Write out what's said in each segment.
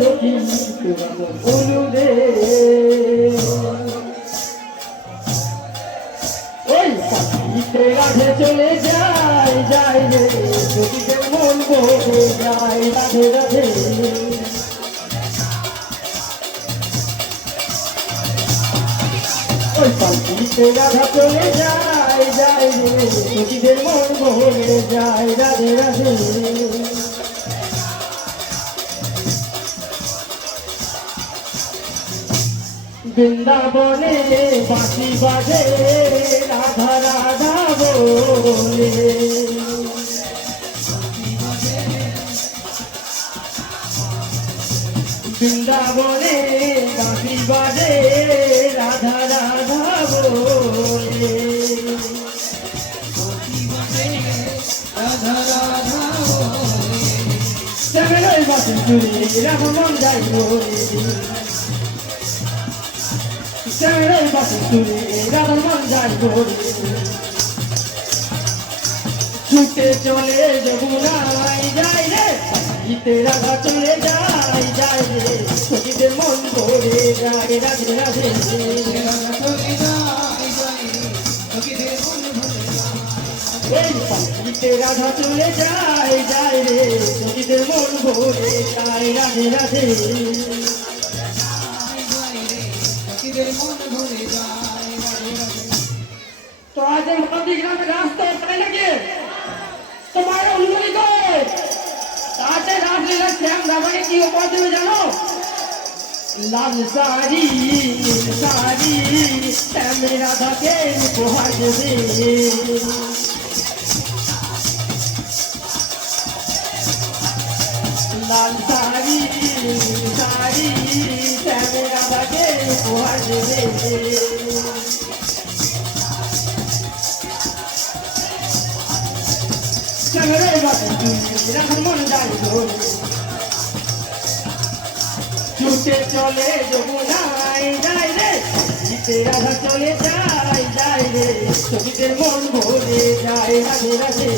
সখী বলুদে ওই পাখিতে রাধে চলে যায় যায় রে সখীকে মন ভরে যায় রাধে রাধে ওই পাখিতে রাধা চলে যায় যায় রে সখীদের মন ভরে যায় রাধে রাধে বৃন্দাবনে বাঁশি বাজে রাধা রাধা বলে বৃন্দাবনে বাঁশি বাজে রাধা রাধা বলে শ্যামের বাসি চুরি রাধা মন যাই বলে শ্যামের বাসি চুরি রাধা মন যাই বলে ছুটে চলে যমুনায় যায় রে গীতে রাধা চলে যায় যায় রে সখীদের মন ভরে যায় রাধে রাধে গীতে রাধা চলে যায় যায় রে সখীদের মন ভরে যায় রাধে রাধে তো আজ এই নদী গ্রামে রাস্তা তাই নাকি তোমার অনুমতি করে তাতে রাজলীলা শ্যাম দাদাকে কি উপহার দেবে জানো লাল শাড়ি শাড়ি শ্যাম রাধাকে উপহার দেবে লাল শাড়ি শাড়ি শ্যাম রাধাকে উপহার দেবে শ্যামের বাসি চুরি রাধা মন যায় বলে ছুটে চলে যমুনায় যায় রে গীতে রাধা চলে যায় যায় রে সখীদের মন ভরে যায় রাধে রাধে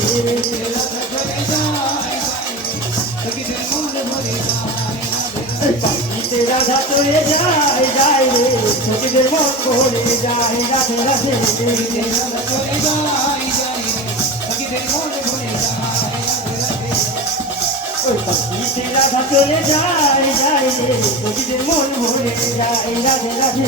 গীতে রাধা চলে যায় যায় রে সখীদের মন ভরে যায় রাধে রাধে ওই পাখিতে রাধা চলে যায় যায় রে সখীদের মন ভরে যায় রাধে রাধে